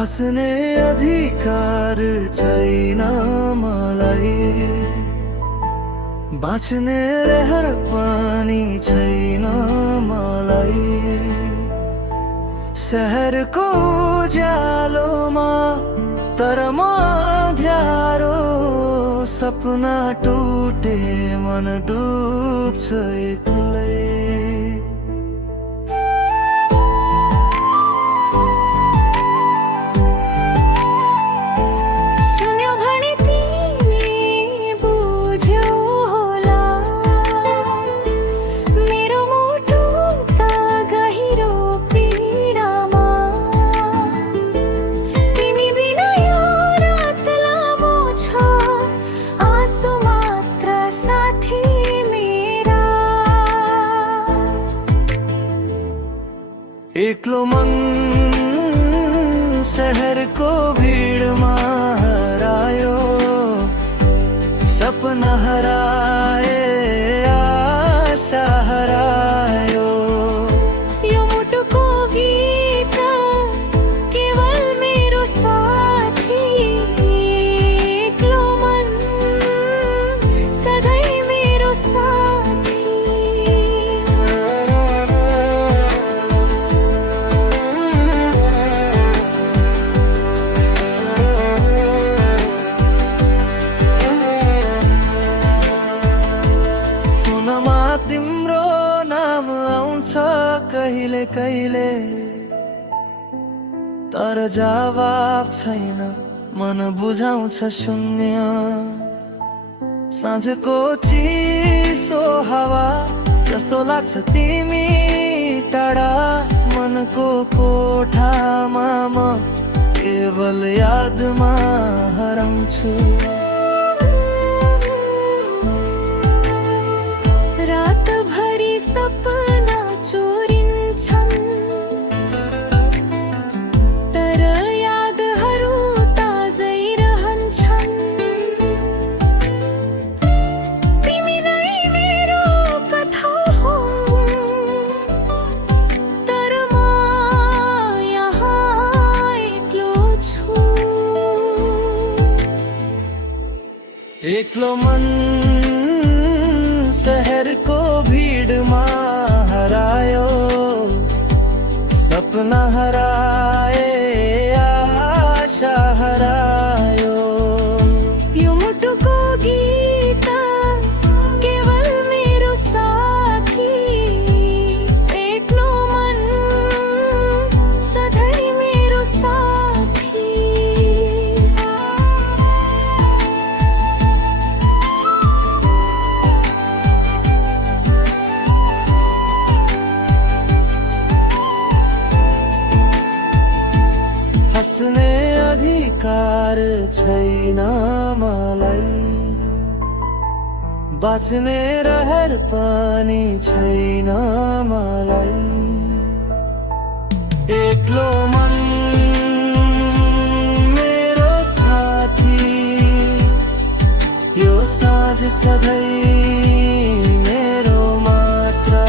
हस्ने अधिकार छैन मलाई, बाँच्ने रहर पनि छैन मलाई। शहरको उज्यालोमा तर म अँध्यारो, सपना टुटे मन डुब्छ एक्लै। एक्लो मन शहरको भिडमा हरायो, सपना हराए आशा हरायो। यो मुटुको गीत केवल मेरो साथी, एक्लो मन सधैँ मेरो साथी। तिम्रो नाम आउँछ कहिले कहिले, तर जवाफ छैन, मन बुझाउँछ शून्य। साँझको चिसो हावा जस्तो लाग्छ तिमी टाढा, मनको कोठामा म केवल यादमा हराउँछु। रातभरि सपना चोरिन्छन्, तर यादहरू ताजै रहन्छन्। तिमी नै मेरो कथा हो, तर म यहाँ एक्लो छु। एक्लो मन शहरको भिडमा हरायो, सपना हराए आशा हरायो। यो मुटुको गीत केवल मेरो साथी, एक्लो मन सधैँ मेरो साथी। हस्ने अधिकार छैन मलाई, बाँच्ने रहर पनि छैन मलाई। एक्लो मन मेरो साथी, यो साँझ सधैँ मेरो मात्र।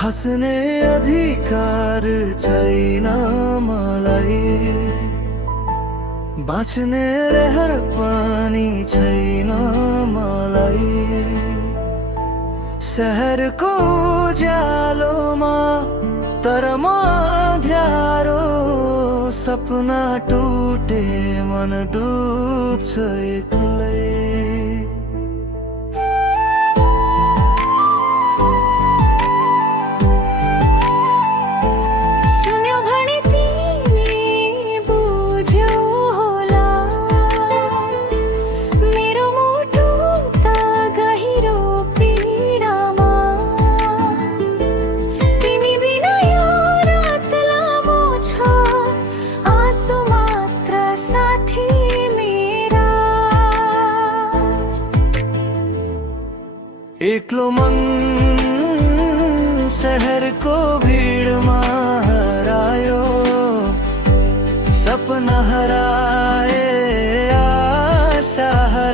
हस्ने अधिकार छैन मलाई, बाँच्ने रहर पनि छैन मलाई। शहरको उज्यालोमा तर म अँध्यारो, सपना टुटे मन डुब्छ एक्लै। सुन्यो भने तिमी એકલો મન શહેર કો ભીડમાં હરાયો, સપના હરાએ આશા હરાए।